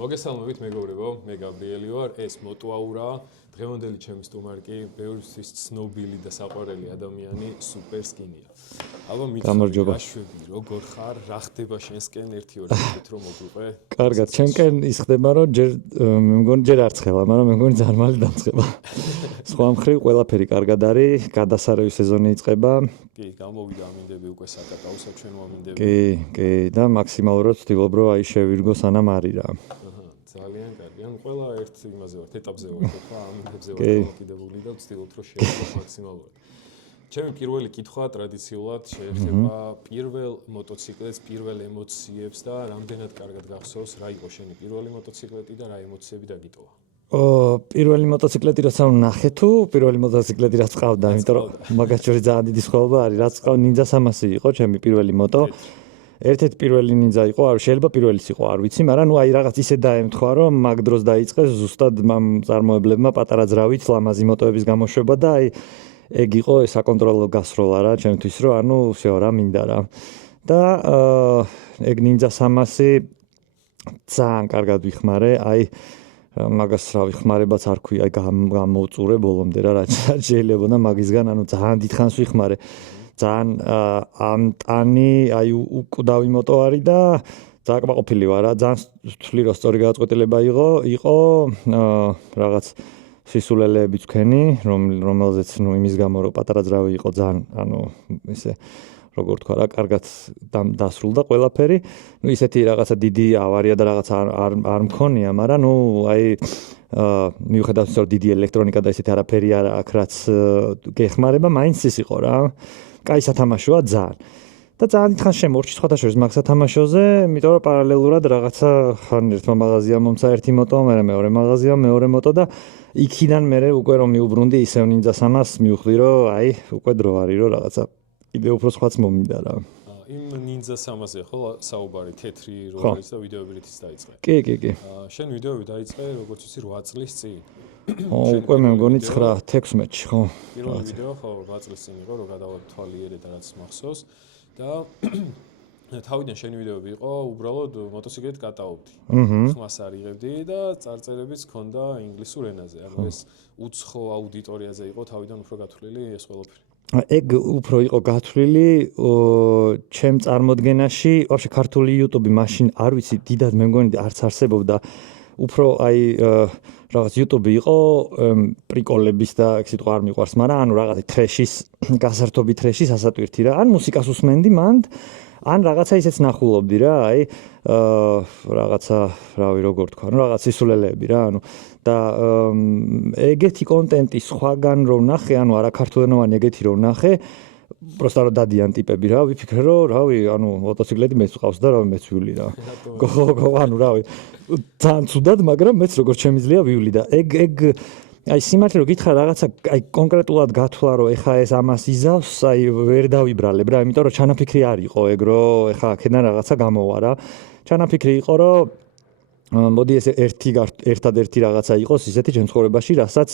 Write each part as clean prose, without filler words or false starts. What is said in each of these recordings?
მოგესალმებით მეგობრებო, მე გაბრიელი ვარ, ეს მოტუაურა, დღევანდელი ჩემი სტუმარი კი ბევრისთვის ცნობილი და საყვარელი ადამიანი სუპერსკინია. აბა მიცოდი გაშვები, როგორ ხარ, რა ხდება შენსკენ 1-2 წუთით რომ მოგვიყე? კარგად, ჩემკენ ის ხდება, რომ ჯერ მე მგონი ჯერ არ ცხელა, მაგრამ მე მგონი ძარმალი დამწყება. სხვა მხრივ ყველაფერი კარგად არის, გადასარევი სეზონი იწყება. კი, გამოვიდა ამინდები უკვე საკაკაოსო ჩვენ ამინდები. კი, და მაქსიმალურად ვცდილობ რომ აი შევირგო სანამ არის რა. ძალიან კარგი. ან ყველა ერთ იმაზე ვართ, ეტაპზე ვართ, ხო, ამინდებზე ვართ მოკიდებული და ვცდილობთ რომ შევირგოთ მაქსიმალურად. ჩემი პირველი კითხვა ტრადიციულად შეეხება პირველ მოტოციკლეტს, პირველ ემოციებს და რამდენად კარგად გახსოვს, რა იყო შენი პირველი მოტოციკლეტი და რა ემოციები დაგიტოვა? პირველი მოტოციკლეტი როცა ვნახე თუ პირველი მოტოციკლეტი რაც ყავდა, იმიტომ რომ მაგას შორის ძალიან დიდი სხვაობა არის, რაც ყავ Ninja 300 იყო ჩემი პირველი მოტო. ერთ-ერთი პირველი Ninja იყო, შეიძლება პირველიც იყო, არ ვიცი, მაგრამ ნუ აი რაღაც ისე დაემთხვა, რომ მაგ დროს დაიწყეს ზუსტად მამ წარმოებლებმა პატარა ძრავით ლამაზი მოტოების გამოშვება და აი ეგ იყო საკონტროლო გასროლა რა ჩემთვის, რომ ანუ всё რა მინდა რა. და ეგ Ninja 300 ძალიან კარგად ვიხმარე, აი მაგას რა ვიხმარებაც არ ქვია, აი გამოუწურე ბოლომდე რა რაც შეიძლებოდა მაგისგან, ანუ ძალიან დიდხანს ვიხმარე. ძალიან ამტანი, აი უკვდავი მოტო არის და ძალიან კმაყოფილი ვარ რა, ძალიან ვთვლი რომ სწორი გადაწყვეტილება იყო რაღაც სისულელეებიც ვქენი, რომელზეც ნუ იმის გამო რომ პატარა ძრავი იყო ძალიან, ანუ ესე როგორ თქვა რა, კარგად დასრულდა ყველაფერი. ნუ ისეთი რაღაცა დიდი ავარია და რაღაცა არ მქონია, მაგრამ ნუ აი მიუხედავად იმისა, რომ დიდი ელექტრონიკა და ისეთი არაფერი არ აქვს, რაც გეხმარება, მაინც ის იყო რა. კაი სათამაშოა ძალიან. და ძალიან დიდხანს შემორჩი სხვათა შორის მაგ სათამაშოზე, იმიტომ რომ პარალელურად რაღაცა ხან ერთმა მაღაზიამ მომცა ერთი მოტო, მერე მეორე მაღაზიამ მეორე მოტო და იქიდან მერე უკვე რომ მიუბრუნდი ისევ Ninja 300-ს მივხვდი რომ აი უკვე დრო არის რომ რაღაცა კიდე უფრო სხვაც მომინდა რა. იმ Ninja 300-ზე ხო საუბარი თეთრი როლერის და ვიდეოებითიც დაიწყე. კი. შენ ვიდეოები დაიწყე როგორც ვიცი 8 წლის წინ. უკვე მე მგონი 9-11-ში ხო. პირველი ვიდეო ხო 8 წლის წინ იყო რომ გადავთვალიერე და რაც მახსოვს და თავიდან შენი ვიდეოები იყო უბრალოდ მოტოციკლით კატაობდი. ხმას არიღებდი და წარწერებიც ჰქონდა ინგლისურ ენაზე. ანუ ეს უცხო აუდიტორიაზე იყო თავიდან უფრო გათვლილი ეს ყველაფერი. ეგ უფრო იყო გათვლილი ჩემ წარმოდგენაში, ვაფშე ქართული YouTube მაშინ არ ვიცი, დიდად მე მგონი არც არსებობდა. უფრო აი რაღაც YouTube იყო პრიკოლების და ეგ სიტყვა არ მიყვარს, მაგრამ ანუ რაღაც ტრეშის, გასართობი ტრეშის ასატვირთი რა. ან მუსიკას უსმენდი მანდ, ან რაღაცა ისეც ნახულობდი რა, აი რაღაცა, რავი, როგორ თქვა, ну რაღაც სისულელეები რა, ანუ და ეგეთი კონტენტი სხვაგან რომ ნახე, ანუ არაქართულენოვანი ეგეთი რომ ნახე, просто რომ დადიან ტიპები რა, ვიფიქრე რომ, რავი, ანუ მოტოციკლეტი მეც ვყავს და რავი მეც ვივლი რა. ხო, ანუ რავი, ძალიან ცუდად, მაგრამ მეც როგორც შემიძლია ვივლი და ეგ აი სიმართლე რომ გითხრა რაღაცა აი კონკრეტულად გათვლა რომ ეხა ეს ამას იზავს, აი ვერ დავიბრალებ რა, იმიტომ რომ ჩანაფიქრი არ იყო ეგ რომ ეხა აქედან რაღაცა გამოვა რა. ჩანაფიქრი იყო რომ მოდი ეს ერთადერთი რაღაცა იყოს ისეთი ჩემ ცხოვრებაში, რასაც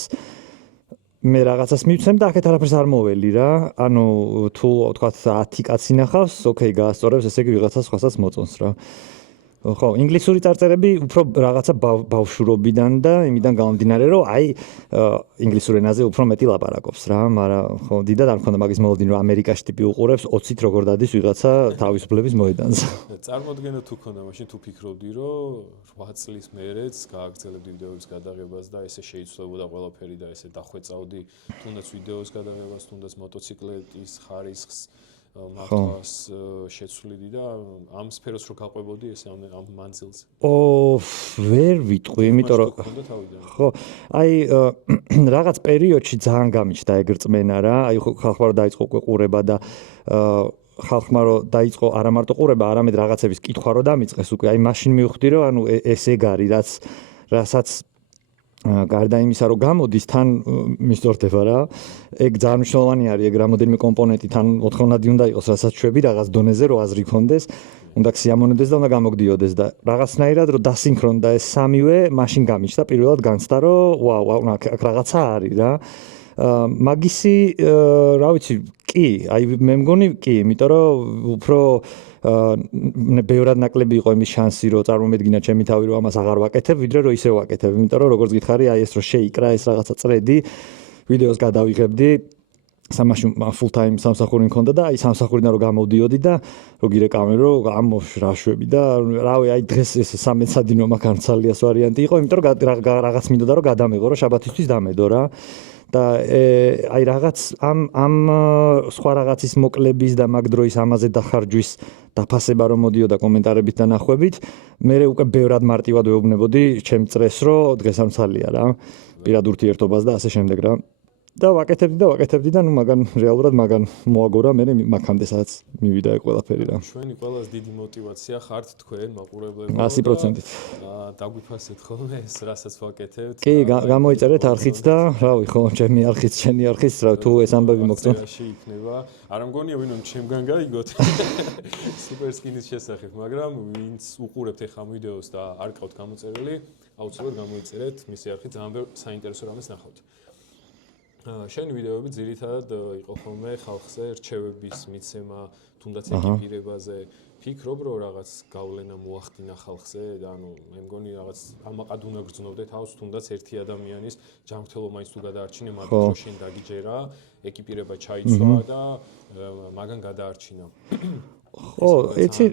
მე რაღაცას მივცემ და აქეთ არაფერს არ მოველი რა. ანუ თუ თქვა 10 კაცი ნახავს, ოკეი, გაასწორებს, ესე იგი ვიღაცას სხვასაც მოწონს რა. ხო, ინგლისური წარწერები უფრო რაღაცა ბავშვობიდან და იმიდან გამომდინარე, რომ აი ინგლისურ ენაზე უფრო მეტი ლაპარაკობს რა, მაგრამ ხო, დიდად არ მქონდა მაგის მოლოდინი, რომ ამერიკაში ტიპი უყურებს 20-ით როგორ დადის ვიღაცა თავისუფლების მოედანზე. წარმოდგენა თუ ქონდა, მაშინ თუ ფიქრობდი, რომ 8 წლის მერეც გააგრძელებდი ვიდეოების გადაღებას და ესე შეიცვლებოდა ყველაფერი და ესე დახვეწავდი თუნდაც ვიდეოს გადაღებას, თუნდაც მოტოციკლეტის ხარისხს მართვას შეცვლიდი და ამ სფეროს რო გაყვებოდი ესე ამ მანძილზე. ვერ ვიტყვი, იმიტომ რომ ხო, აი რაღაც პერიოდში ძალიან გამიჩნდა ეგ რწმენა რა, აი ხალხმა რო დაიწყო ყურება და ხალხმა რო დაიწყო არა მარტო ყურება, არამედ რაღაცების კითხვა რო დამიწყეს უკვე, აი მაშინ მივხვდი რომ ანუ ეს ეგ არის, რასაც გარდა იმისა რომ გამოდის თან მისწორდება რა. ეგ ძალიან მნიშვნელოვანი არის, ეგ რამოდენიმე კომპონენტი თან მოთხოვნადი უნდა იყოს, რასაც შვები რაღაც დონეზე რო აზრი ქონდეს, უნდა სიამოვნებდეს და უნდა გამოგდიოდეს და რაღაცნაირად რო დასინქრონდა ეს სამივე, მაშინ გამიჩნდა პირველად განცდა რომ ვაუ, აქ რაღაცა არის რა. მაგისი რა ვიცი, კი, აი მე მგონი კი, იმიტომ რომ უფრო ბევრად ნაკლები იყო იმის შანსი, რომ წარმომედგინა ჩემი თავი, რომ ამას აღარ ვაკეთებ, ვიდრე რომ ისე ვაკეთებ. იმიტომ რომ როგორც გითხარი, აი ეს რომ შეიკრა ეს რაღაცა წრედი, ვიდეოს გადავიღებდი, სამაში full time სამსახური მქონდა და აი სამსახურიდან რომ გამოვდიოდი და რო გირეკავენ რომ რაშვები და რავი აი დღეს ეს 13 სადინო მაგარცალიას ვარიანტი იყო, იმიტომ რომ რაღაც მინდოდა რომ გადამეღო, რომ შაბათისთვის დამედო რა. და აი რაღაც ამ სხვა რაღაცის მოკლების და მაგ დროის ამაზე დახარჯვის დაფასება რომ მოდიოდა კომენტარებით და ნახვებით, მე უკვე ბევრად მარტივად ვეუბნებოდი ჩემ წრეს, რომ დღესამცალია რა, პირად ურთიერთობას და ასე შემდეგ რა. და ვაკეთებდი და ნუ მაგან რეალურად მაგან მოაგორა მე მაქამდე სადაც მივიდა ეგ ყველაფერი რა. ჩვენი ყველას დიდი мотиваცია ხართ თქვენ მაყურებლებო. 100%-ით. დაგვიფასეთ ხოლმე ეს რასაც ვაკეთებთ. კი, გამოიწერეთ არხიც და რავი ხო, ჩემი არხიც, შენი არხიც რა თუ ეს ამბები მოგწონთ. იქნება. არ მგონია ვინმე ჩემგან გაიგოთ. სუპერ სკინის შესახებ, მაგრამ ვინც უყურებთ ახლა ვიდეოს და არ ყავთ გამოწერილი, აუცილებლად გამოიწერეთ მისი არხი, ძალიან ბევრ საინტერესო რამეს ნახავთ. შენი ვიდეოები ძირითადად იყო ხოლმე ხალხზე რჩევების მიცემა, თუნდაც ეკიპირებაზე. ფიქრობ, რომ რაღაც გავლენა მოახდინა ხალხზე და ანუ მე მგონი რაღაც ამაყად უნდა გრძნობდე თავს, თუნდაც ერთი ადამიანის ჯანმრთელობა მაინც თუ გადაარჩინე, მაგრამ რო შენ დაგიჯერა, ეკიპირება ჩაიცვა და მაგან გადაარჩინა. ხო, იცი,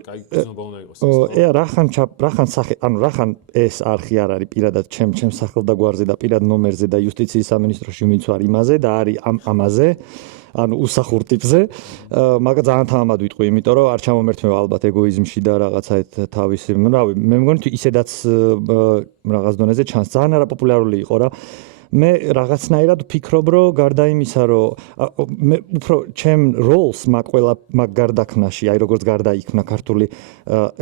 რახან სახე, ანუ რახან ეს არხი არ არის პირადად ჩემ სახელდაგვარზე და პირად ნომერზე და იუსტიციის სამინისტროში ვინც ვარ იმაზე და არის ამაზე, ანუ უსახურ ტიპზე, მაგრამ ძალიან თამამად ვიტყვი, იმიტომ რომ არ ჩამომერთმევა ალბათ ეგოიზმში და რაღაცა თავისი, რავი, მე მგონი თუ ისედაც რაღაც დონეზე ჩანს, ძალიან არაპოპულარული იყო რა. მე რაღაცნაირად ვფიქრობ, რომ გარდა იმისა, რომ მე უფრო ჩემ როლს მაგ გარდაქმნაში, აი როგორც გარდაიქმნა ქართული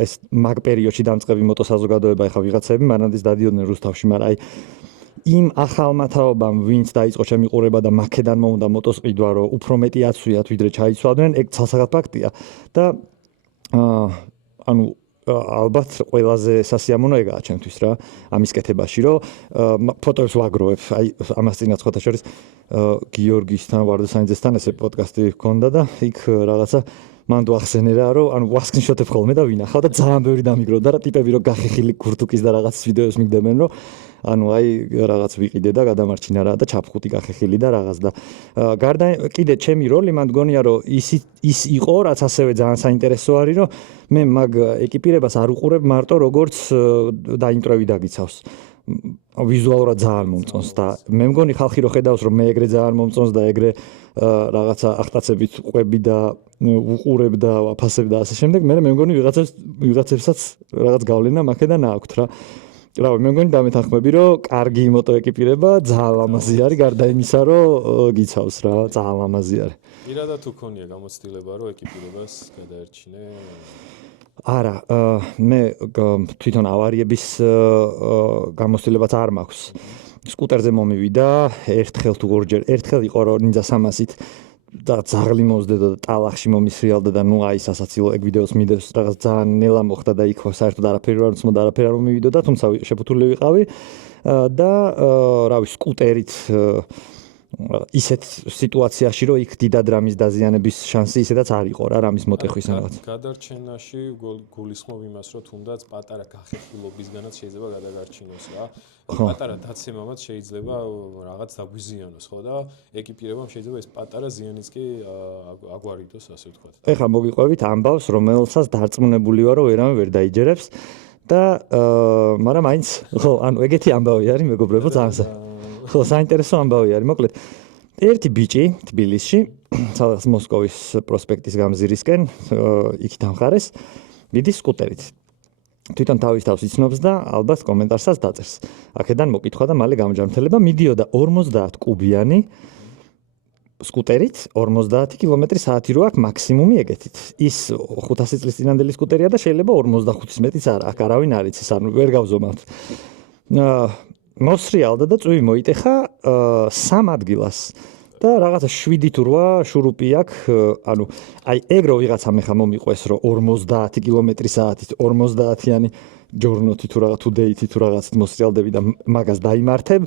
ეს მაგ პერიოდში დამწყები მოტოსაზოგადოება, ეხლა ვიღაცები მანადის დადიოდნენ რუსთავში, მაგრამ აი იმ ახალმა თაობამ, ვინც დაიწყო ჩემი ყურება და მაქედან მოუნდა მოტოს ყიდვა, რომ უფრო მეტი აცვიათ, ვიდრე ჩაიცვადნენ, ეგ ცალსახად ფაქტია. და ანუ ალბათ ყველაზე სასიამოვნო ეგაა ჩემთვის რა ამის კეთებაში, რომ ფოტოებს ვაგროვებ, აი ამას წინათ ხოთა შორის გიორგისთან, ვარდოსანიძესთან ესე პოდკასტი ჰქონდა და იქ რაღაცა მანდ ვახსენე რა, რომ ანუ ვასკრინშოტებ ხოლმე და ვინახავ და ძალიან ბევრი დამიგროვდა რა ტიპები რომ გახეხილი ქურთუკის და რაღაც ვიდეოს მიგდებენ, რომ ანუ აი რაღაც ვიყიდე და გადამარჩინა რა და ჩაფხუტი გახეხილი და რაღაც და გარდა კიდე ჩემი როლი მან მგონია რომ ის იყო რაც ასევე ძალიან საინტერესო არის რომ მე მაგ ეკიპირებას არ უყურებ მარტო როგორც დაინტრევი დაგიცავს ვიზუალურად ძალიან მომწონს და მე მგონი ხალხი რო ხედავს რომ მე ეგრე ძალიან მომწონს და ეგრე რაღაცა ახტაცებით ყვები და უყურებ და ვაფასებ და ასე შემდეგ მე მგონი ვიღაცებსაც რაღაც გავლენა მაქედან აქვთ რა რავი, მე მგონი დამეთანხმები, რომ კარგი მოტოეკიპირება ძალიან ლამაზი არის, გარდა იმისა, რომ გიცავს რა, ძალიან ლამაზი არის. პირადად თუ ქონია გამოცდილება, რომ ეკიპირებას გადაერჩინე? არა, მე თვითონ ავარიების გამოცდილებაც არ მაქვს. სკუტერზე მომივიდა, ერთხელ თუ ორჯერ, ერთხელ იყო რომ ნინძა 300-ით და ძაღლი მომზდედა და ტალახში მომისრიალდა და ნუ აი სასაცილო ეგ ვიდეოს მიდევს რაღაც ძალიან ნელა მოხდა და იქ საერთოდ არაფერი არ მწმოდა არაფერი არ მომივიდოდა თუმცა შეფუთული ვიყავი და რავი სკუტერით ისეთ სიტუაციაში რომ იქ დიდად რამის დაზიანების შანსი ისედაც არ იყო რა რამის მოტეხვის რაღაც გადარჩენაში გულისხმობ იმას რომ თუნდაც პატარა გახეხილობისგანაც შეიძლება გადაგარჩინოს რა პატარა დაცემამაც შეიძლება რაღაც დაგვიზიანოს ხო და ეკიპირებამ შეიძლება ეს პატარა ზიანიც კი აგვარიდოს ასე ვთქვათ ეხლა მოგიყვებით ამბავს რომელსაც დარწმუნებული ვარ რომ ვერავინ ვერ დაიჯერებს და მაგრამ მაინც ხო ანუ ეგეთი ამბავი არის მეგობრებო ძალიან ხო, საინტერესო ამბავი არის. მოკლედ, ერთი ბიჭი თბილისში, სადაც მოსკოვის პროსპექტის გამზირისკენ, იქით ამხარეს, მიდის სკუტერით. თვითონ თავის თავს იცნობს და ალბათ კომენტარსაც დაწერს. აქედან მოკითხვა და მალე გამჯანმრთელება მიდიოდა 50 კუბიანი სკუტერით 50 კმ/სთ რო აქვს მაქსიმუმი ეგეთით. ის 500 წლის წინანდელი სკუტერია და შეიძლება 45-ის მეტიც არა, აქ არავინ არ იცის, ანუ ვერ გავზომავთ. მოსრიალდა და წვივი მოიტეხა 3 ადგილას და რაღაცა 7 თუ 8 შურუპი აქვს, ანუ აი ეგ რო ვიღაცამ ეხა მომიყვეს რომ 50 კმ/სთ 50-იანი ჯორნოთი თუ რაღაც თუ დეითი თუ რაღაცით მოსრიალდები და მაგას დაიმართებ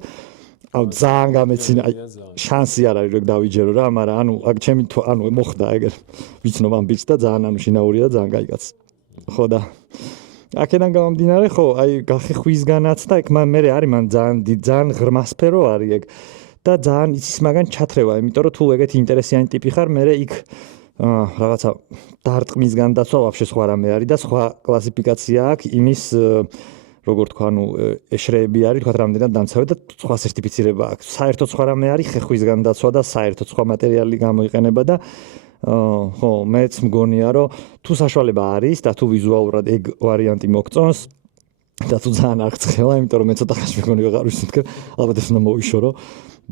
აუ ძალიან გამეცინა, აი შანსი არ არის რომ დავიჯერო რა, მაგრამ ანუ აქ ჩემი ანუ მოხდა ეგერ ვიცნობ ამ ბიჭს და ძალიან ანუ შინაურია და ძალიან კაი კაცი. ხო და აქედან გამომდინარე ხო, აი გახეხვისგანაც და ეგ მე არის მან ძალიან ღრმა სფერო არის ეგ და ძალიან იცის მაგან ჩათრევა, იმიტომ რომ თუ ეგეთი ინტერესიანი ტიპი ხარ, მე იქ რაღაცა დარტყმისგან დაცვა ვაფშე სხვა რამე არის და სხვა კლასიფიკაცია აქვს იმის როგორ თქვა, ანუ ეშრეები არის, თქვა რამდენად დამცავი და სხვა სერტიფიცირება აქვს. საერთოდ სხვა რამე არის ხეხვისგან დაცვა და საერთოდ სხვა მატერიალი გამოიყენება და ხო, მეც მგონია, რომ თუ საშუალება არის და თუ ვიზუალურად ეგ ვარიანტი მოგწონს და თუ ძალიან არ გწხელა, იმიტომ რომ მე ცოტა ხანში მეგონი ვეღარ ვისმთქე, ალბათ ეს უნდა მოვიშორო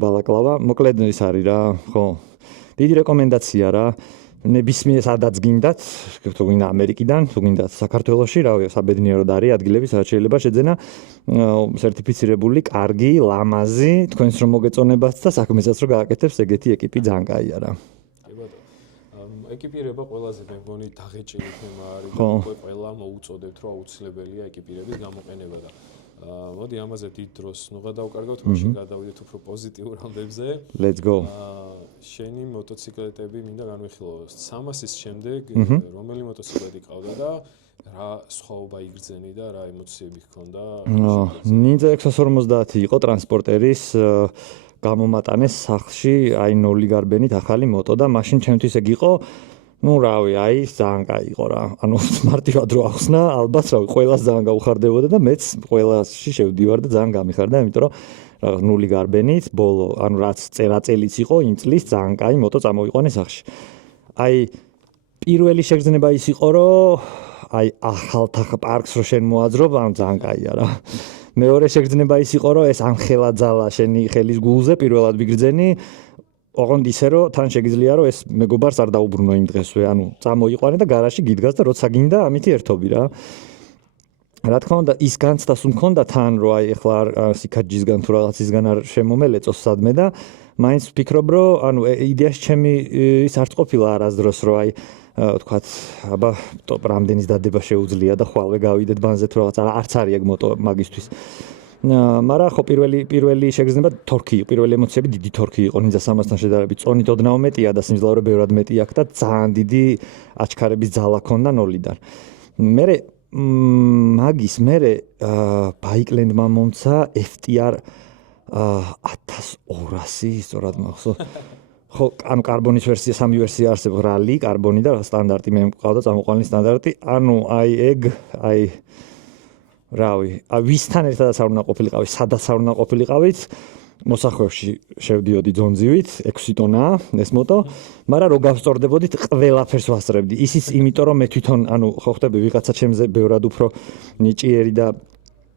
ბალაკლავა. მოკლედ ის არის რა, ხო. დიდი რეკომენდაცია რა. ნებისმიერ სადაც გინდათ, თუ გინდა ამერიკიდან, თუ გინდათ საქართველოში, რავი, საბედნიეროდ არის ადგილები, სადაც შეიძლება შეძენა სერტიფიცირებული, კარგი, ლამაზი, თქვენს რომ მოგეწონებათ და საქმესაც რომ გააკეთებს ეგეთი ეკიპი ძალიან კაია რა. ეკიპირება ყველაზე მე მგონი დაღეჭილი თემა არის და უკვე ყველა მოუწოდებთ რომ აუცილებელია ეკიპირების გამოყენება და მოდი ამაზე დიდ დროს ნუღა დავკარგავთ, მაშინ გადავიდეთ უფრო პოზიტიურ ამბებზე. Let's go. შენი მოტოციკლეტები მინდა განვიხილო 300-ის შემდეგ რომელი მოტოციკლეტი ყავდა და რა სხვაობა იგრძენი და რა ემოციები ჰქონდა? Ninja X50 იყო ტრანსპორტერის გამომატანეს სახლში, აი 0 გარბენით ახალი მოტო და მაშინ ჩემთვის ეგ იყო, ну რავი, აი ძალიან კაი იყო რა. ანუ მარტივად რო ახსნა, ალბათ რავი, ყველას ძალიან გაუხარდებოდა და მეც ყველასში შევდივარ და ძალიან გამიხარდა, იმიტომ რომ რაღაც 0 გარბენით, ბოლო, ანუ რაც წერაწელიც იყო, იმ წლის ძალიან კაი მოტო წამოვიყვანე სახლში. აი პირველი შეგრძნება ის იყო, რომ აი ახალ პარკს რო შენ მოაძრობ, ანუ ძალიან კაია რა. მეორე შეგრძნება ის იყო, რომ ეს ამხელა ძალა შენი ხელის გულზე პირველად ვიგრძენი, ოღონდ ისე რომ თან შეგიძლია რომ ეს მეგობარს არ დაუბრუნო იმ დღესვე, ანუ წამოიყვანე და გარაჟში გიდგას და როცა გინდა ამითი ერთობი რა. რა თქმა უნდა, ის განცდას უმქონდა თან რომ აი ეხლა სიკაჯისგან თუ რაღაცისგან არ შემომელეწოს სადმე და მაინც ვფიქრობ რომ ანუ იდეაში ჩემი ის არც ყოფილა არასდროს რომ აი ვთქვათ, აბა ტოპ რამდენის დადება შეუძლია და ხვალვე გავიდეთ ბანზე თუ რაღაც არც არის ეგ მოტო მაგისთვის. მაგრამ ხო პირველი შეგრძნება თორქი იყო, პირველი ემოციები დიდი თორქი იყო, Ninja 300-თან შედარებით წონით ოდნავ მეტია და სიმძლავრე ბევრად მეტი აქვს და ძალიან დიდი აჩქარების ძალა ქონდა 0-დან. მერე მაგის მერე ბაიკლენდმა მომცა FTR 1200 სწორად მახსოვს. ხო, ანუ კარბონის ვერსია, სამი ვერსია არსებობს, რალი, კარბონი და სტანდარტი მე მყავდა წამოყვანილი სტანდარტი. ანუ აი ეგ, აი რავი, ვისთან ერთადაც არ უნდა ყოფილიყავი, სადაც არ უნდა ყოფილიყავით. მოსახვევში შევდიოდი ძონძივით, 6 ტონაა ეს მოტო, მაგრამ რო გავსწორდებოდით, ყველაფერს ვასწრებდი. ისიც იმიტომ რომ მე თვითონ, ანუ ხო ხტები ვიღაცა ჩემზე ბევრად უფრო ნიჭიერი და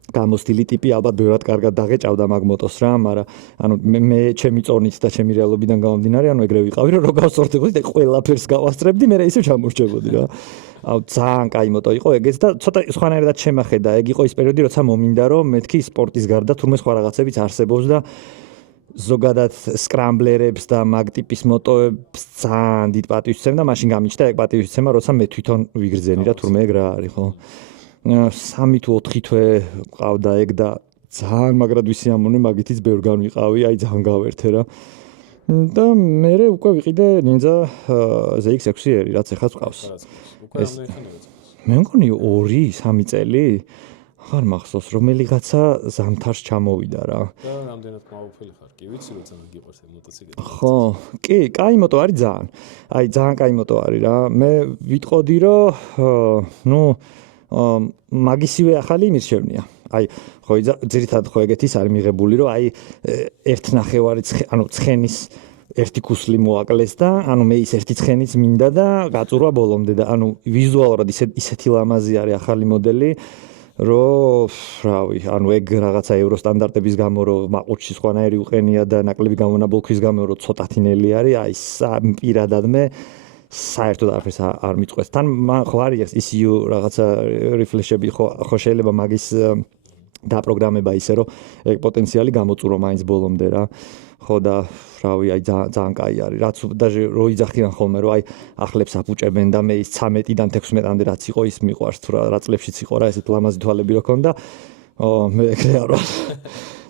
გამოსტილი ტიპი ალბათ ბევრად კარგად დაღეჭავდა მაგ მოტოს რა, მაგრამ ანუ მე ჩემი წონით და ჩემი რეალობიდან გამომდინარე, ანუ ეგრე ვიყავი, რომ რო გავსწორდებოდი და ყველაფერს გავასწრებდი, მე ისევ ჩამორჩებოდი რა. აუ ძალიან კაი მოტო იყო ეგეც და ცოტა სხვანაირად შემახედა. ეგ იყო ის პერიოდი, როცა მომინდა რომ მეთქი სპორტის გარდა თურმე სხვა რაღაცებიც არსებობს და ზოგადად სკრამბლერებს და მაგ ტიპის მოტოებს ძალიან დიდ პატივს ვცემ და მაშინ გამიჩნდა ეგ პატივის ცემა, როცა მე თვითონ ვიგრძენი რა თურმე ეგ რა არის ხო. 3 თუ 4 თვე ყავდა ეგ და ძალიან მაგრად ვისიამოვნე, მაგითიც ბევრ განვიყავი, აი ძალიან გავერთე რა. და მე უკვე ვიყიდე Ninja ZX-6R, რაც ეხაც ყავს. მე მგონი 2-3 წელი ხარ მახსოვს, რომელიღაცა ზამთარს ჩამოვიდა რა. და რამდენად მოვფილი ხარ? კი ვიცი რომ ძალიან გიყვარს ეს მოტოციკლი. ხო, კი, კაი მოტო არის ძალიან. აი ძალიან კაი მოტო არის რა. მე ვიტყოდი რომ ნუ მაგისივე ახალი იმის შევნია. აი ხო ძირითადად ხო ეგეთის არის მიღებული რომ აი 1.5 ანუ ცხენის ერთი ქუსლი მოაკლეს და ანუ მე ის ერთი ცხენიც მინდა და გაწურვა ბოლომდე და ანუ ვიზუალურად ისეთი ლამაზი არის ახალი მოდელი რომ რავი ანუ ეგ რაღაცა ევრო სტანდარტების გამო რომ მაყურში სხვანაირი უყენია და ნაკლები გამონაბოლქვის გამო რომ ცოტათი ნელი არის აი პირადად მე საერთოდ არაფერს არ მიწყვეს თან ხო არის ECU რაღაცა რეფლეშები ხო შეიძლება მაგის დაპროგრამება ისე რომ ეგ პოტენციალი გამოწურო მაინც ბოლომდე რა ხო და რავი აი ძალიან კაი არის რაც даже რო იძახიან ხოლმე რომ აი ახლებს აფუჭებენ და მე ის 13-დან 16-მდე რაც იყო ის მიყვარს თუ რა წლებშიც იყო რა ესეთ ლამაზი თვალები რო ქონდა მე ეგრე არ ვარ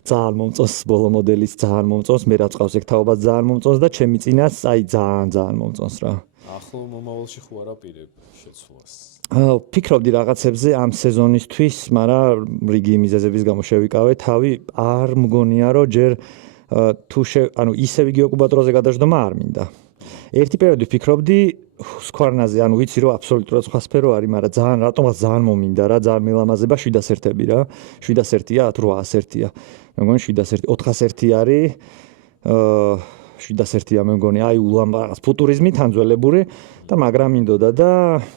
ძალიან მომწონს ბოლო მოდელიც ძალიან მომწონს, მე რაც ყავს ეგ თაობაც ძალიან მომწონს და ჩემი წინაც აი ძალიან მომწონს რა. ახლო მომავალში ხო არ აპირებ შეცვლას? ფიქრობდი რაღაცებზე ამ სეზონისთვის, მაგრამ რიგი მიზეზების გამო შევიკავე თავი, არ მგონია რომ ჯერ თუ ანუ ისევ იგი ოკუბატოროზე გადაждომა არ მინდა. ერთი პერიოდი ფიქრობდი სკვარნაზე, ანუ ვიცი რომ აბსოლუტურად სხვა სფერო არის, მაგრამ ძალიან რატომაც ძალიან მომინდა რა, ძალიან მელამაზება 701-ები რა. 701-ია, 801-ია. მე მგონი 701, 401 არის 701-ია მე მგონი, აი რაღაც ფუტურიზმი თანძველებური და მაგრამ მინდოდა და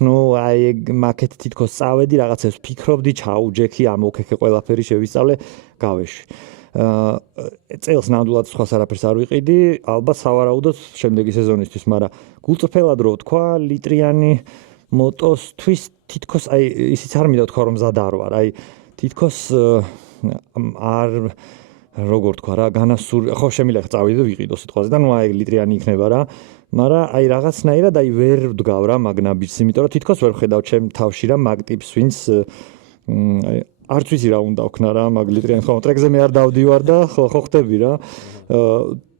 ნუ აი მაკეთ თითქოს წავედი რაღაცებს ფიქრობდი, ჩაუჯექი, ამოქექე ყველაფერი შევისწავლე, გავეში. წელს ნამდვილად სხვას არაფერს არ ვიყიდი, ალბათ სავარაუდოდ შემდეგი სეზონისთვის, მაგრამ გულწრფელად რო ვთქვა, ლიტრიანი მოტოსთვის თითქოს აი ისიც არ მინდა ვთქვა რომ მზად არ ვარ, აი თითქოს არ როგორ თქვა რა, განასური, ხო შემიძლია წავიდე ვიყიდო სიტყვაზე და ნუ აი ლიტრიანი იქნება რა, მაგრამ აი რაღაცნაირად აი ვერ ვდგავ რა მაგნაბის, იმიტომ რომ თითქოს ვერ ვხედავ ჩემ თავში რა მაგ ტიპს, ვინც აი არც ვიცი რა უნდა ვქნა რა მაგ ლიტრიანი, ხო ტრეკზე მე არ დავდივარ და ხო ხტები რა.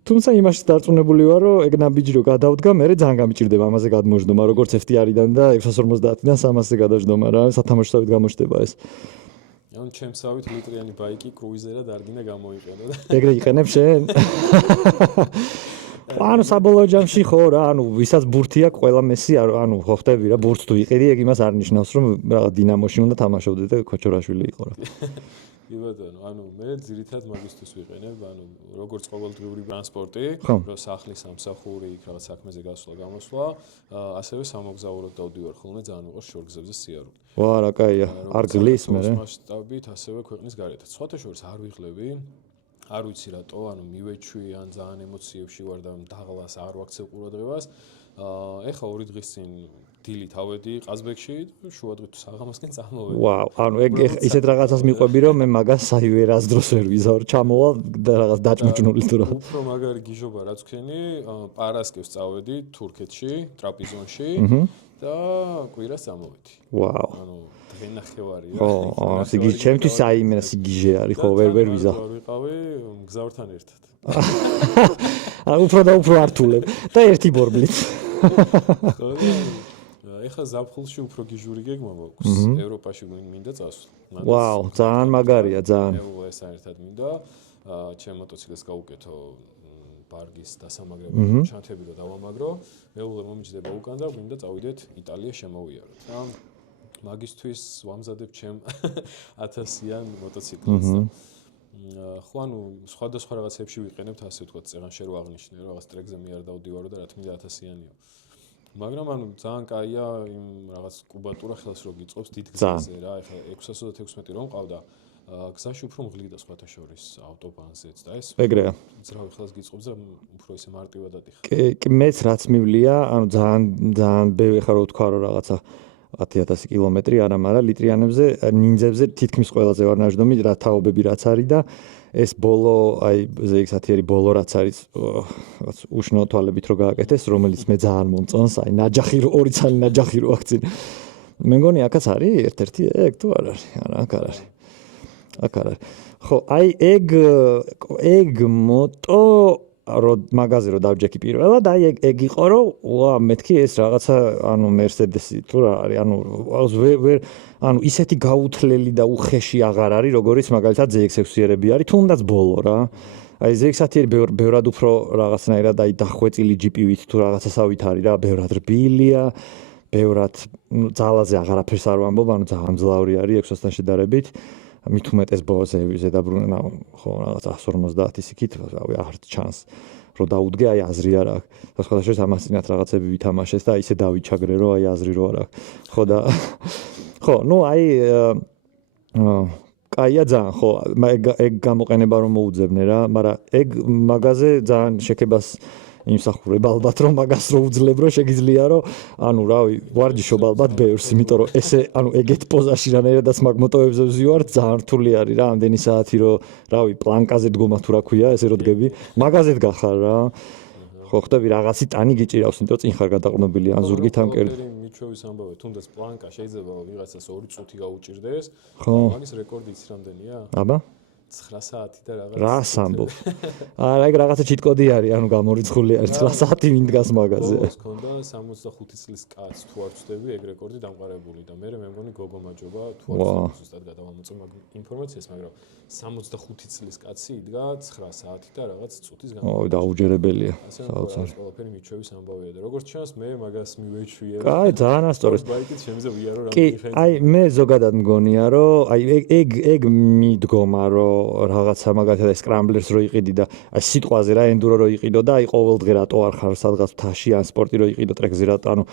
თუმცა იმაში დარწმუნებული ვარ რომ ეგ ნაბიჯი რო გადავდგა, მე ძალიან გამიჭირდება ამაზე გადმოждდომა, როგორც FTR-დან და 650-დან 300-ზე გადაждდომა რა, სათამაშოებით გამოჩნდება ეს. ანუ ჩემსავით ლიტრიანი ბაიკი კრუიზერად არ გინდა გამოიყენო და ეგრე იყენებ შენ? ანუ საბოლოო ჯამში ხო რა, ანუ ვისაც ბურთი აქვს, ყველა მესი ანუ ხო ხტები რა, ბურთს თუ იყიდი, ეგ იმას არ ნიშნავს რომ რაღაც დინამოში უნდა თამაშობდე და ქოჩორაშვილი იყო რა. კი ბატონო, ანუ მე ძირითადად მაგისთვის ვიყენებ, ანუ როგორც ყოველდღიური ტრანსპორტი, რომ სახლის სამსახური, იქ რაღაც საქმეზე გასვლა, გამოსვლა, ასევე სამოგზაუროდ დავდივარ ხოლმე, ძალიან მიყვარს შორგზებზე სიარული. ვა რა კაია, არ გლის მე. მასშტაბით ასევე ქვეყნის გარეთ. სხვათა შორის არ ვიღლები. არ ვიცი რატო, ანუ მივეჩვი ან ძალიან ემოციებში ვარ და დაღლას არ ვაქცევ ყურადღებას. ეხა 2 დღის წინ დილით ავედი ყაზბეგში და შუადღით საღამოსკენ წამოვედი. ვაუ, ანუ ეგ ისეთ რაღაცას მიყვები რომ მე მაგას აი ვერას დროს ვერ ვიზავ, ჩამოვალ და რაღაც დაჭმჭნული თუ რა. უფრო მაგარი გიჟობა რაც ვქენი, პარასკევს წავედი თურქეთში, ტრაპიზონში და კვირას წამოვედი. ვაუ. ანუ დღენახევარი რა. ხო, სიგიჟე ჩემთვის აი მე სიგიჟე არის, ხო ვერ ვიზავ. არ ვიყავი მგზავრთან ერთად. ანუ უფრო და უფრო ართულებ და ერთი ბორბლით. ეხა ზაფხულში უფრო გიჟური გეგმა მაქვს. ევროპაში მინდა წასვლა. ვაუ, ძალიან მაგარია, ძალიან. მე საერთოდ მინდა ჩემ მოტოციკლს გავუკეთო ბარგის დასამაგრებლად ჩანთები რომ დავამაგრო. მეუღლე მომიჯდება უკან და მინდა წავიდეთ იტალია შემოვიაროთ. რა მაგისთვის ვამზადებ ჩემ 1000-იან მოტოციკლს. ხო ანუ სხვადასხვა რაღაცებში ვიყენებთ ასე ვთქვათ, წეღანში რო აღნიშნე, რომ რაღაც ტრეკზე მე არ დავდივარო და რა თქმა უნდა 1000-იანია. მაგრამ ანუ ძალიან კაია იმ რაღაც კუბატურა ხელს რო გიწყობს დიდ გზაზე რა, ეხლა 616 რომ ყავდა, გზაში უფრო მღლიდა სხვათა შორის ავტობანზეც და ეს ეგრეა. ძრავი ხელს გიწყობს და უფრო ისე მარტივად ატიხა. კი, მეც რაც მივლია, ანუ ძალიან ბევრი ხარ რო თქვა რომ რაღაცა 10000 კილომეტრი არა, მაგრამ ლიტრიანებზე, ნინძებზე თითქმის ყველაზე ვარ ნაждდომი, რა თაობები რაც არის და ეს ბოლო, აი ZX-10 ბოლო რაც არის, რაღაც უშნო თვალებით რო გააკეთეს, რომელიც მე ძალიან მომწონს, აი ნაჯახი რო ორი ცალი ნაჯახი რო აქცინ. მე მგონი აქაც არის ერთ-ერთი ეგ თუ არ არის? არა, აქ არ არის. აქ არ არის. ხო, აი ეგ მოტო რო მაგაზე რო დავჯექი პირველად, აი ეგ იყო რომ ვა მეთქი ეს რაღაცა ანუ Mercedes-ი თუ რა არის, ანუ ვერ ანუ ისეთი გაუთლელი და უხეში აღარ არის, როგორიც მაგალითად ZX-6-იერები არის, თუნდაც ბოლო რა. აი ZX-10 ბევრად უფრო რაღაცნაირად აი დახვეწილი GPU-ით თუ რაღაცასავით არის რა, ბევრად რბილია, ბევრად ძალაზე აღარაფერს არ ვამბობ, ანუ ძალიან მძლავრი არის 600-თან შედარებით. მით უმეტეს ზედაბრუნა ხო რაღაც 150 ისიქით, რავი, აღარ ჩანს. რო დაუდგე, აი აზრი არ აქვს. და სხვა შორის ამას წინათ რაღაცები ვითამაშეს და ისე დავიჩაგრე, რომ აი აზრი რო არ აქვს. ხო და ხო, ნუ აი კაია ძალიან, ხო, ეგ გამოყენება რომ მოუძებნე რა, მაგრამ ეგ მაგაზე ძალიან შეკებას იმსახურებ ალბათ რომ მაგას რო უძლებ რომ შეგიძლია რომ ანუ რავი ვარჯიშობ ალბათ ბევრს, იმიტომ რომ ესე ანუ ეგეთ პოზაში რანაირადაც მაგ მოტოებზე ვზივარ, ძალიან რთული არის რა, ამდენი საათი რომ რავი პლანკაზე დგომა თუ რა ქვია, ესე რო დგები, მაგაზეთ გახარ რა. ხო ხტები რაღაცი ტანი გიჭირავს, იმიტომ წინ ხარ გადაყნობილი ან ზურგით ან კერდით. მიჩვევის ამბავე, თუნდაც პლანკა შეიძლება ვიღაცას 2 წუთი გაუჭირდეს. ხო. მაგის რეკორდი იცი რამდენია? აბა 9 საათი და რაღაც რას ამბობ? არა, ეგ რაღაცა ჩიტკოდი არის, ანუ გამორიცხული არის 9 საათი ვინ დგას მაგაზე. ბოლოს ქონდა 65 წლის კაცს თუ არ ვწდები, ეგ რეკორდი დამყარებული და მე მეგონი გოგო მაჯობა თუ არ ვწდები ზუსტად გადავამოწმე ინფორმაციას, მაგრამ 65 წლის კაცი იდგა 9 საათი და რაღაც წუთის განმავლობაში. დაუჯერებელია. საოცარი. ყველაფერი მიჩვევის ამბავია და როგორც ჩანს მე მაგას მივეჩვიე. კაი, ძალიან ასწორეს. ბაიკით შემიძლია ვიარო კი, რამდენი ხანი. აი მე ზოგადად მგონია, რომ აი ეგ მიდგომა, რომ რაღაცა მაგალითად ეს სკრამბლერს რო იყიდი და აი სიტყვაზე რა ენდურო რო იყიდო და აი ყოველდღე რატო არ ხარ სადღაც მთაში ან სპორტი რო იყიდო ტრეკზე რატო ანუ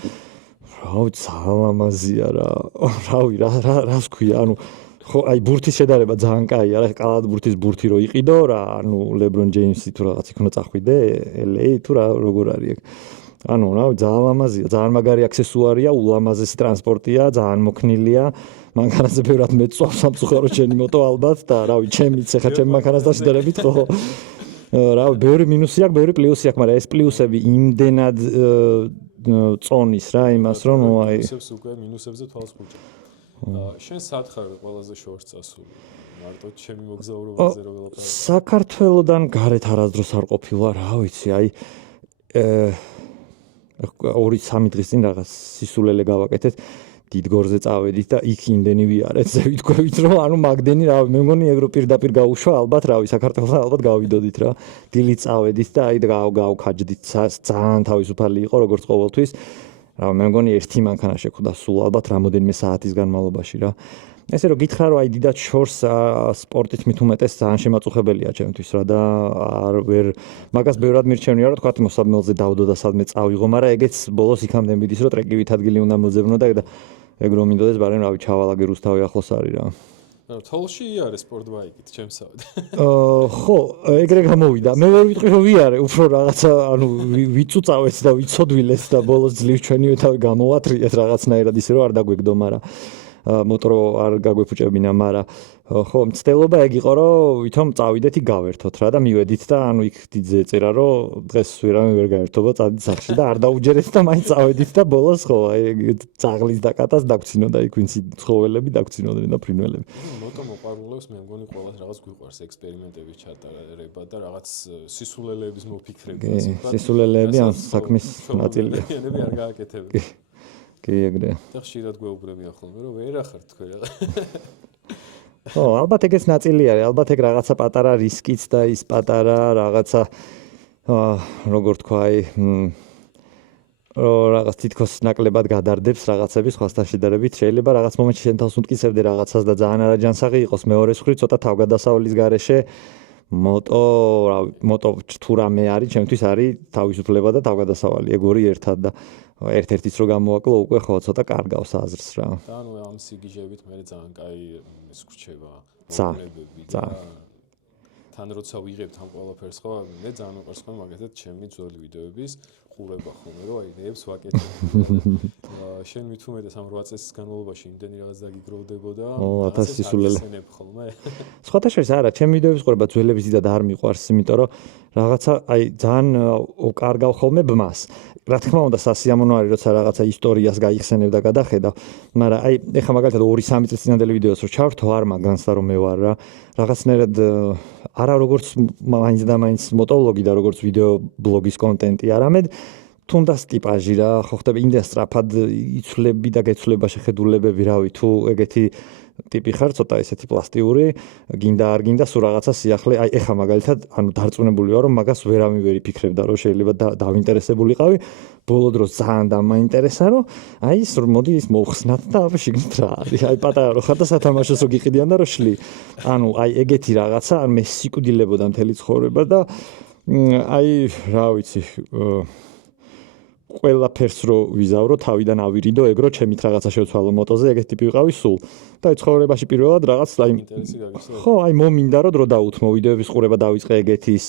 რავი ძალამაზია რა რავი რას ქვია ანუ ხო აი ბურთის შედარება ძალიან კაია რა კალად ბურთის ბურთი რო იყიდო რა ანუ ლებრონ ჯეიმსი თუ რაღაც იქ უნდა წახვიდე LA თუ რა როგორ არის ეგ ანუ რავი ძალამაზია ძალიან მაგარი აქსესუარია ულამაზესი ტრანსპორტია ძალიან მოქნილია მანქანაზე ბევრად მეწვავს სამწუხარო ჩემი მოტო ალბათ და რავი ჩემიც ახლა ჩემ მანქანას დაშედარებით ხო რავი ბევრი მინუსი აქვს ბევრი პლუსი აქვს მაგრამ ეს პლუსები იმდენად წონის რა იმას რომ აი პლუსებს უკვე მინუსებზე თვალს ხუჭა შენ სად ხარ ყველაზე შორს წასული მარტო ჩემი მოგზაურობაზე რო ველაპარაკე საქართველოდან გარეთ არასდროს არ ყოფილა რა ვიცი აი 2-3 დღის წინ რაღაც სისულელე გავაკეთეთ დიდგორზე წავედით და იქ იმდენი ვიარეთ ზევით რომ ანუ მაგდენი რა მე მგონი ეგრო პირდაპირ გაუშვა ალბათ რავი საქართველოსთან ალბათ გავიდოდით რა დილით წავედით და აი გავქაჯდით ძალიან თავისუფალი იყო როგორც ყოველთვის რა მე მგონი ერთი მანქანა შეხვდა სულ ალბათ რამოდენიმე საათის განმავლობაში რა ესე რომ გითხრა რომ აი დიდად შორს სპორტით მით უმეტეს ძალიან შემაწუხებელია ჩემთვის რა და არ ვერ მაგას ბევრად მირჩენია რომ თქვა მოსაბმელზე დავდო და სადმე წავიღო მაგრამ ეგეც ბოლოს იქამდე მიდის რომ ტრეკივით ადგილი უნდა მოძებნო და ეგ რომ მინდოდეს ბარემ რავი ჩავალაგე რუსთავი ახლოს არის რა ანუ თოლში იარე სპორტ ბაიკით ჩემსავად ხო ეგრე გამოვიდა მე ვერ ვიტყვი რომ ვიარე უფრო რაღაცა ანუ ვიწუწავეთ და ვიცოდვილეთ და ბოლოს ძლივ ჩვენივე თავი გამოვათრიეთ რაღაცნაირად ისე რომ არ დაგვეგდო მაგრამ მოტორო არ გაგვეფუჭებინა, მაგრამ ხო, მცდელობა ეგ იყო, რომ ვითომ წავიდეთ იქ გავერთოთ რა და მივედით და ანუ იქ დიდზე ეწერა, რომ დღეს ვერავინ ვერ გაერთობა წადით სახში და არ დაუჯერეთ და მაინც წავედით და ბოლოს ხო, აი წაღლის დაკატას დაგცინოდა იქ ვინც ცხოველები დაგცინოდნენ და ფრინველები. მოტო მოყვარულებს მე მგონი ყოველას რაღაც გვიყვარს ექსპერიმენტების ჩატარება და რაღაც სისულელეების მოფიქრება, ასე ვთქვათ. სისულელეები ამ საქმის ნაწილია. ენები არ გააკეთებენ. კი ეგრეა. და ხშირად გვეუბნებიან ხოლმე რომ ვერ ახართ თქვენ რა. ხო, ალბათ ეგეც ნაწილი არის. ალბათ ეგ რაღაცა პატარა რისკიც და ის პატარა რაღაცა როგორ თქვა, აი რაღაც თითქოს ნაკლებად გადარდებს რაღაცების სხვასთან შედარებით. შეიძლება რაღაც მომენტში შენ თავს უტკიცებდე რაღაცას და ძალიან არაჯანსაღი იყოს. მეორე მხრივ ცოტა თავგადასავლის გარეშე მოტო თუ რამე არის, ჩემთვის არის თავისუფლება და თავგადასავალი. ეგ ორი ერთად და ერთ-ერთიც რო გამოვაკლო უკვე ხო ცოტა კარგავს აზრს რა. და ანუ ამ სიგიჟებით მე ძალიან კაი ის გრჩება მოგონებები და თან როცა ვიღებთ ამ ყველაფერს ხო მე ძალიან უყვარს ხოლმე მაგათაც ჩემი ძველი ვიდეოების ყურება ხოლმე რომ აი ნებს ვაკეთებ. შენ მით უმეტეს ამ 8 წელს განმავლობაში იმდენი რაღაც დაგიგროვდებოდა და სისულელე ხოლმე. სხვათა შორის არა, ჩემი ვიდეოების ყურება ძველების დიდად არ მიყვარს, იმიტომ რომ რაღაცა აი ძალიან კარგავ ხოლმე ბმას. რა თქმა უნდა სასიამოვნო არის როცა რაღაცა ისტორიას გაიხსენებ და გადახედავ, მაგრამ აი ეხლა მაგალითად 2-3 წლის წინანდელი ვიდეოს რო ჩავრთო არ მაგანს და რომ მე ვარ რა რაღაცნაირად არა როგორც მაინც და მაინც მოტოლოგი და როგორც ვიდეო ბლოგის კონტენტი არამედ თუნდაც ტიპაჟი რა ხო ხდება იმდენ სწრაფად იცვლები და გეცვლება შეხედულებები რავი თუ ეგეთი ტიპი ხარ ცოტა ესეთი პლასტიური გინდა არ გინდა სულ რაღაცა სიახლე აი ეხა მაგალითად ანუ დარწმუნებული ვარ რომ მაგას ვერავინ ვერ იფიქრებდა რომ შეიძლება დავინტერესებულიყავი ბოლო დროს ძალიან დამაინტერესა რომ აი ის მოდი ის მოხსნათ და შეგნით რა არის აი პატარა რო ხარ და სათამაშოს რო გიყიდიან და რო შლი ანუ აი ეგეთი რაღაცა მე სიკვდილებოდა მთელი ცხოვრება და აი რა ვიცი ყველაფერს რო ვიზავრო თავიდან ავირიდო ეგრო ჩემით რაღაცა შევცვალო მოტოზე ეგეთი ტიპი ვიყავი სულ და ცხოვრებაში პირველად რაღაც აი ხო აი მომინდა რომ დრო დაუთმო ვიდეოების ყურება დავიწყე ეგეთის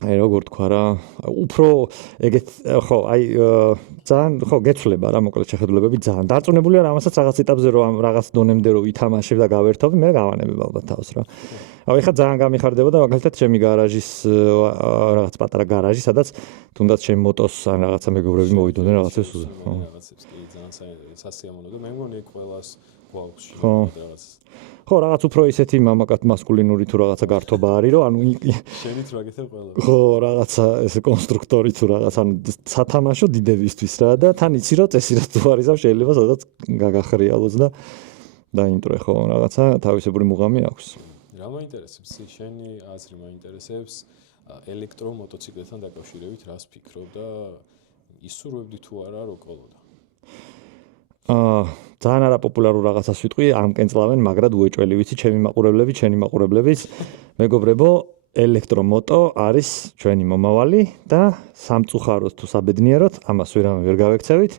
აი როგორ თქვა რა უფრო ეგეთ ხო აი ძალიან ხო გეცვლება რა მოკლედ შეხედულებები ძალიან დარწმუნებულია რამასაც რაღაც ეტაპზე რომ რაღაც დონემდე რომ ვითამაშებ და გავერთობ მე გავანებებ ალბათ თავს რა აი ხა ძალიან გამიხარდებოდა მაგალითად ჩემი გარაჟის რაღაც პატარა გარაჟი სადაც თუნდაც ჩემ მოტოს ან რაღაცა მეგობრები მოვიდოდნენ რაღაცებს რაღაცებს კი ძალიან სასიამოვნო და მე მგონი ყველას გვაქვს ხო. რაღაც ხო, რაღაც უფრო ისეთი მამაკაც მასკულინური თუ რაღაცა გართობა არის, რომ ანუ შენით რა გეთებ ყველა. ხო, რაღაცა ესე კონსტრუქტორი თუ რაღაც ანუ სათამაშო დიდებისთვის რა და თან იცი რომ წესი რა თუ არის, შეიძლება სადაც გაგახრიალოს და დაინტრე ხო, რაღაცა თავისებური მუღამი აქვს. რა მაინტერესებს შენი აზრი მაინტერესებს ელექტრომოტოციკლთან დაკავშირებით რას ფიქრობ და ისურვებდი თუ არა რო ყოლოდა? ძალიან არაპოპულარულ რაღაცას ვიტყვი, ამ კენწლავენ, მაგრად უეჭველი ვიცი, ჩემი მაყურებლები, ჩემი მაყურებლებიც, მეგობრებო, ელექტრომოტო არის ჩვენი მომავალი და სამწუხაროდ თუ საბედნიეროდ, ამას ვერ გავექცევით.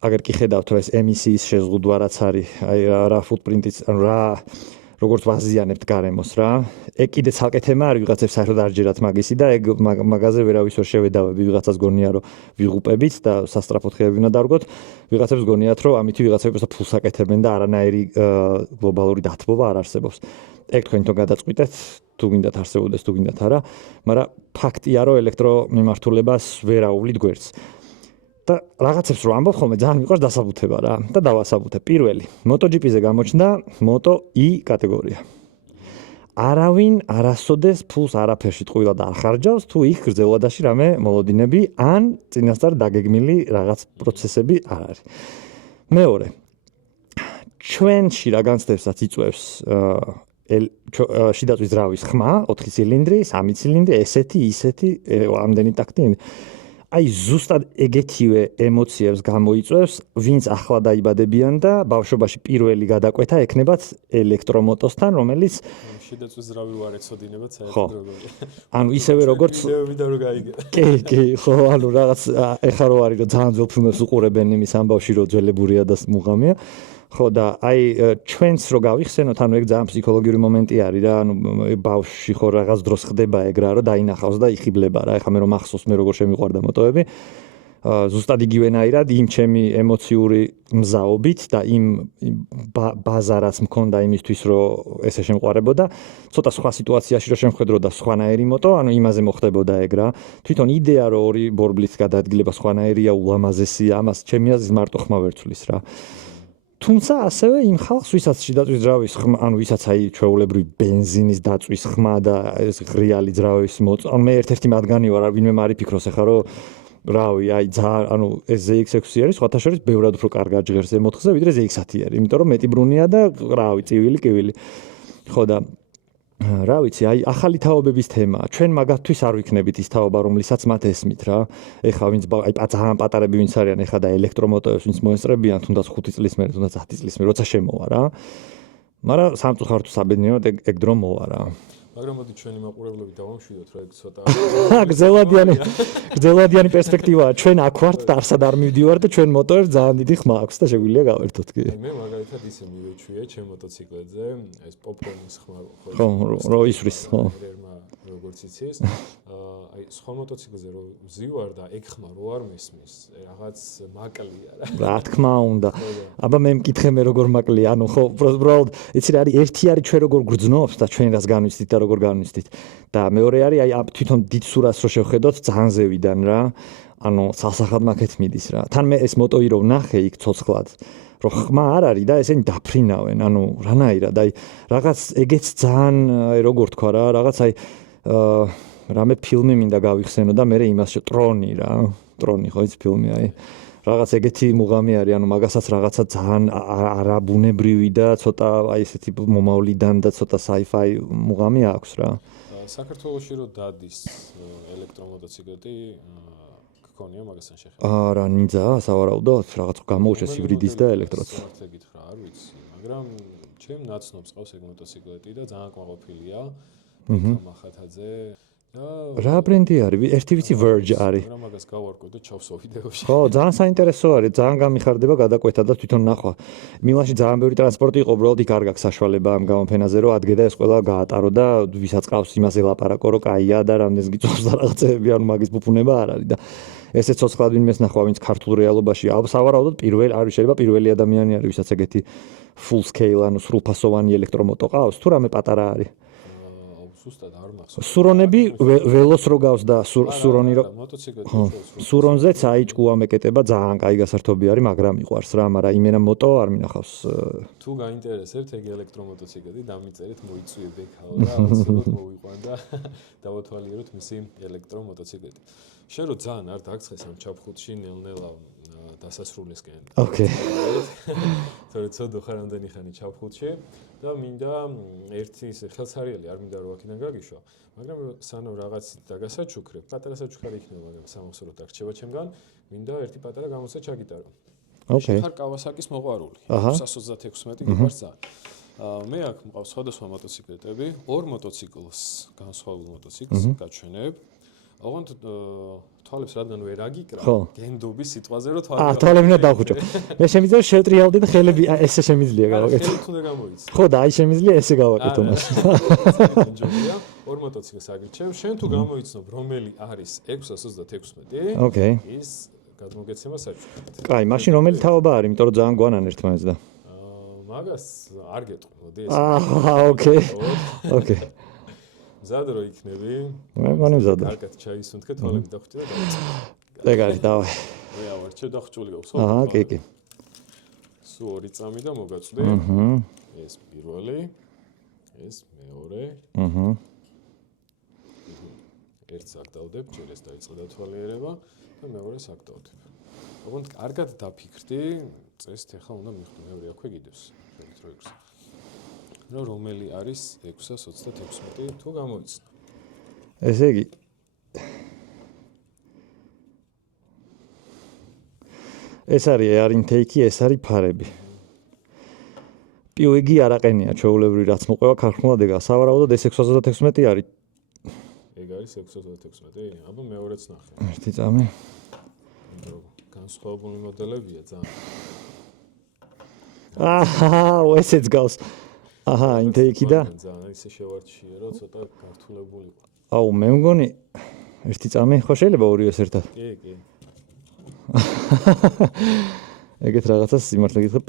აგერ კი ხედავთ, რომ ეს ემისიის შეზღუდვა რაც არის, აი რა ფუტპრინტიც, რა როგორც ვაზიანებთ გარემოს რა. ეგ კიდე ცალკე თემა არის, ვიღაცებს საერთოდ არ ჯერათ მაგისი და ეგ მაგაზე ვერავის ვერ შევედავები, ვიღაცას გონია რომ ვიღუპებით და სასტრაფოდ ხეები უნდა დავგოთ. ვიღაცებს გონიათ რომ ამითი ვიღაცები просто ფულს აკეთებენ და არანაირი გლობალური დათბობა არ არსებობს. ეგ თქვენ თვითონ გადაწყვიტეთ, თუ გინდათ არსებობდეს, თუ გინდათ არა, მაგრამ ფაქტია რომ ელექტრომიმართულებას ვერ აუვლით გვერდს. და რაღაცებს რო ამბობ ხოლმე ძალიან მიყვარს დასაბუთება რა და დავასაბუთებ. პირველი, MotoGP-ზე გამოჩნდა Moto E კატეგორია. არავინ არასოდეს ფულს არაფერში ტყუილად არ ხარჯავს, თუ იქ გრძელვადაში რამე მოლოდინები ან წინასწარ დაგეგმილი რაღაც პროცესები არ არის. მეორე, ჩვენში რა განცდებსაც იწვევს შიდაწვის ძრავის ხმა, 4 ცილინდრი, 3 ცილინდრი, ესეთი, ისეთი, ამდენი ტაქტი. აი ზუსტად ეგეთივე ემოციებს გამოიწვევს, ვინც ახლა დაიბადებიან და ბავშვობაში პირველი გადაკვეთა ექნებათ ელექტრომოტოსთან, რომელიც შედაწვის ძრავი არ ეცოდინებათ საერთოდ როგორია. ანუ ისევე როგორც ვიდეოები და რო გაიგე. კი, ხო, ანუ რაღაც ეხლა რო არის რომ ძალიან ძველ ფილმებს უყურებენ იმის ამბავში რომ ძველებურია და მუღამია. ხო და აი ჩვენც რო გავიხსენოთ, ანუ ეგ ძალიან ფსიქოლოგიური მომენტი არის რა, ანუ ბავშვი ხო რაღაც დროს ხდება ეგ რა, რომ დაინახავს და იხიბლება რა. ეხლა მე რომ ახსოვს მე როგორ შემიყვარდა მოტოები. ზუსტად იგივენაირად იმ ჩემი ემოციური მზაობით და იმ ბაზა რაც მქონდა იმისთვის რომ ესე შემყარებოდა, ცოტა სხვა სიტუაციაში რომ შემხედროდა სხვანაირი მოტო, ანუ იმაზე მოხდებოდა ეგ რა. თვითონ იდეა რომ ორი ბორბლით გადაადგილება სხვანაირია, ულამაზესია, ამას ჩემი აზრით მარტო ხმა ვერ ცვლის რა. თუმცა ასევე იმ ხალხს, ვისაც შიდაწვის ძრავის ხმა, ანუ ვისაც აი ჩვეულებრივი ბენზინის დაწვის ხმა და ეს ღრიალი ძრავის ანუ მე ერთ-ერთი მათგანი ვარ, ვინმე არ იფიქროს ახლა რომ რავი, აი ძალიან, ანუ ეს ZX6 არის, სხვათა შორის ბევრად უფრო კარგ აჯღერს M4-ზე, ვიდრე ZX-10 არის, იმიტომ რომ მეტი ბრუნია და რავი, წივილი. ხო და რა ვიცი, აი ახალი თაობების თემაა. ჩვენ მაგათთვის არ ვიქნებით ის თაობა, რომლითაც მათ ესმით რა. ეხლა ვინც აი ძალიან პატარები ვინც არიან, ეხლა და ელექტრომოტოებს ვინც მოესწრებიან, თუნდაც 5 წლის მერე, თუნდაც 10 წლის მერე, როცა შემოვა რა. მაგრამ სამწუხაროდ თუ საბედნიეროდ ეგ დრო მოვა რა. მაგრამ მოდი ჩვენი მაყურებლები დავამშვიდოთ, რა ეგ ცოტა გრძელვადიანი პერსპექტივაა. ჩვენ აქ ვართ და არსად არ მივდივარ და ჩვენ მოტოებს ძალიან დიდი ხმა აქვს და შეგვიძლია გავერთოთ კი. მე მაგალითად ისე მივეჩვია ჩემ მოტოციკლებზე, ეს პოპკორნის ხმა ხო, რო ისვრის, ხო. როგორც იცის, აი სხვა მოტოციკლზე რო ვზივარ და ეგ ხმა რო არ მესმის, რაღაც მაკლია რა. რა თქმა უნდა. აბა მე მკითხე მე როგორ მაკლია, ანუ ხო, უბრალოდ იცი რა არის, ერთი არის ჩვენ როგორ გრძნობთ და ჩვენ რას განვიცდით და როგორ განვიცდით. და მეორე არის აი თვითონ დიდ სურათს რო შევხედოთ ძალიან ზევიდან რა. ანუ სასახად მაქეთ მიდის რა. თან მე ეს მოტოი რო ვნახე იქ ცოცხლად, რომ ხმა არ არის და ესენი დაფრინავენ, ანუ რანაირად, აი რაღაც ეგეც ძალიან როგორ თქვა რა, რაღაც აი რამე ფილმი მინდა გავიხსენო და მე იმას ტრონი რა. ტრონი ხო ის ფილმი აი. რაღაც ეგეთი მუღამი არის, ანუ მაგასაც რაღაცა ძალიან არაბუნებრივი და ცოტა აი ესეთი მომავლიდან და ცოტა sci-fi მუღამი აქვს რა. საქართველოში რო დადის ელექტრომოტოციკლეტი გქონია მაგასთან შეხება? არა, ნიძა, სავარაუდოდ, რაღაც გამოუშვეს ჰიბრიდის და ელექტროც. საერთოდ გითხრა, არ ვიცი, მაგრამ ჩემ ნაცნობს ყავს ეგ მოტოციკლეტი და ძალიან კმაყოფილია. მახათაძე და რა ბრენდი არის? ერთი ვიცი Verge არის. მაგრამ მაგას გავარკვევ და ჩავსო ვიდეოში. ხო, ძალიან საინტერესო არის, ძალიან გამიხარდება გადაკვეთა და თვითონ ნახვა. მილანში ძალიან ბევრი ტრანსპორტი იყო, უბრალოდ იქ არ გაქვს საშუალება ამ გამოფენაზე, რომ ადგე და ეს ყველა გაატარო და ვისაც ყავს იმას ელაპარაკო, რომ კაია და რამდენს გიწევს და რაღაცები, ანუ მაგის ბუფუნება არ არის და ესეც ცოცხლად ვინმეს ნახვა, ვინც ქართულ რეალობაში სავარაუდოდ შეიძლება პირველი ადამიანი არის, ვისაც ეგეთი full scale, ანუ სრულფასოვანი ელექტრომოტო ყავს, თუ რამე პატარა არის. სუსტად არ მახსოვს. სურონები ველოს რო გავს და სურონი რო მოტოციკლი სურონზეც აი ჭკუა მეკეტება ძალიან კაი გასართობი არის, მაგრამ მიყვარს რა, მაგრამ იმენა მოტო არ მინახავს. თუ გაინტერესებთ ეგ ელექტრომოტოციკლი, დამიწერეთ მოიწვიე ბექაო და აუცილებლად მოვიყვან და დავათვალიეროთ მისი ელექტრომოტოციკლი. შენ რო ძალიან არ დაგცხეს ამ ჩაფხუტში ნელ-ნელა დასასრულისკენ. ოკეი. თორე ცოდო ხარ ამდენი ხანი ჩაფხუტში და მინდა ერთი ისე ხელსარიელი არ მინდა რომ აქედან გაგიშვა, მაგრამ სანამ რაღაცით დაგასაჩუქრებ, პატარა საჩუქარი იქნება, მაგრამ სამოსროთ არ რჩება ჩემგან, მინდა ერთი პატარა გამოსა ჩაგიტარო. ოკეი. ხარ კავასაკის მოყვარული. 136 გიყვარს ძალიან. მე აქ მყავს სხვადასხვა მოტოციკლეტები, ორ მოტოციკლს, განსხვავებულ მოტოციკლს გაჩვენებ. ოღონდ თვალებს რადგან ვერ აგიკრა, გენდობის სიტყვაზე რომ თვალები. თვალები უნდა დავხუჭო. მე შემიძლია შევტრიალდი და ხელები ესე შემიძლია გავაკეთო. ხელი თუნდა გამოიცა. ხო და აი შემიძლია ესე გავაკეთო მაშინ. ჯობია. ორ მოტოციკლს აგირჩევ. შენ თუ გამოიცნობ რომელი არის 636. ოკეი. ის გადმოგეცემა საჩუქრად. კაი, მაშინ რომელი თაობა არის, იმიტომ რომ ძალიან გვანან ერთმანეთს და. მაგას არ გეტყვი, მოდი ეს. ოკეი. ოკეი. მზად რო იქნები. მე მგონი მზადია. კარგად ჩაისუნთქე, თვალები დახვდი და დავიწყე. ეგ არის, დავай. მე ავარჩევ და ხჭული გაქვს. კი, კი. სულ ორი წამი და მოგაწვდი. ეს პირველი, ეს მეორე. ერთს აკდავდებ, ჯერ ეს დაიწყე დათვალიერება და მეორეს აკდავდებ. ოღონდ კარგად დაფიქრდი, წესით ახლა უნდა მიხვდე მეორე აქვე კიდევს. ელექტროიკს. რომელი არის 636 თუ გამოიცნო. ესე იგი ეს არის air intake-ი, ეს არის ფარები. პიუიგი არაყენია, ჩვეულებრივი რაც მოყვება ქარხნულად ეგა. სავარაუდოდ ეს 636 არის. ეგ არის 636. აბა მეორეც ნახე. ერთი წამი. განსხვავებული მოდელებია ძალიან. ესეც გავს. intake-ი და ძალიან ისე შევარჩიე, რომ ცოტა გართულებულიყო. აუ, მე მგონი ერთი წამი ხო შეიძლება ორივეს ერთად. კი, კი. ეგეთ რაღაცას სიმართლე გითხრა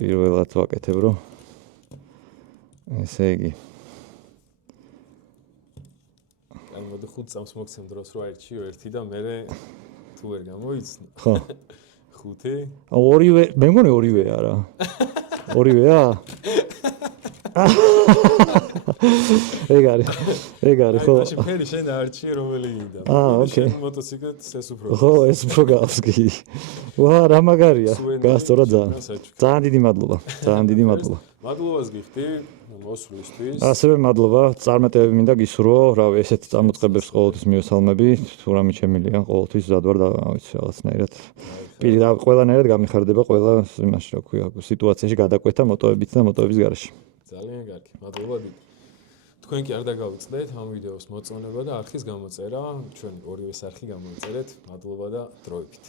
პირველად ვაკეთებ, რომ ესე იგი ან მოდი 5 წამს მოგცემ დროს რო აირჩიო ერთი და მე თუ ვერ გამოიცნო. ხო. 5. ორივე, მე მგონი ორივეა რა. ორივეა? ეგ არის ხო? მაშინ ფერი შენ არჩიე რომელი გინდა. ოკეი. მოტოციკლს ეს უფრო. ხო, ეს უფრო გავს კი. ვა, რა მაგარია. გასწორა ძალიან. ძალიან დიდი მადლობა. ძალიან დიდი მადლობა. მადლობას გიხდი მოსვლისთვის. ასევე მადლობა. წარმატებები მინდა გისურვო. რავი, ესეთ წამოწყებებს ყოველთვის მივესალმები. თუ რამე შემილია, ყოველთვის მზად ვარ და ვიცი რაღაცნაირად. პირდაპირ ყველანაირად გამიხარდება ყველა იმაში, რა ქვია, სიტუაციაში გადაკვეთა მოტოებით და მოტოების გარეშე. ძალიან კარგი. მადლობა დიდი. თქვენ კი არ დაგავიწყდეთ ამ ვიდეოს მოწონება და არხის გამოწერა. ჩვენ ორივეს არხი გამოიწერეთ. მადლობა და დროებით.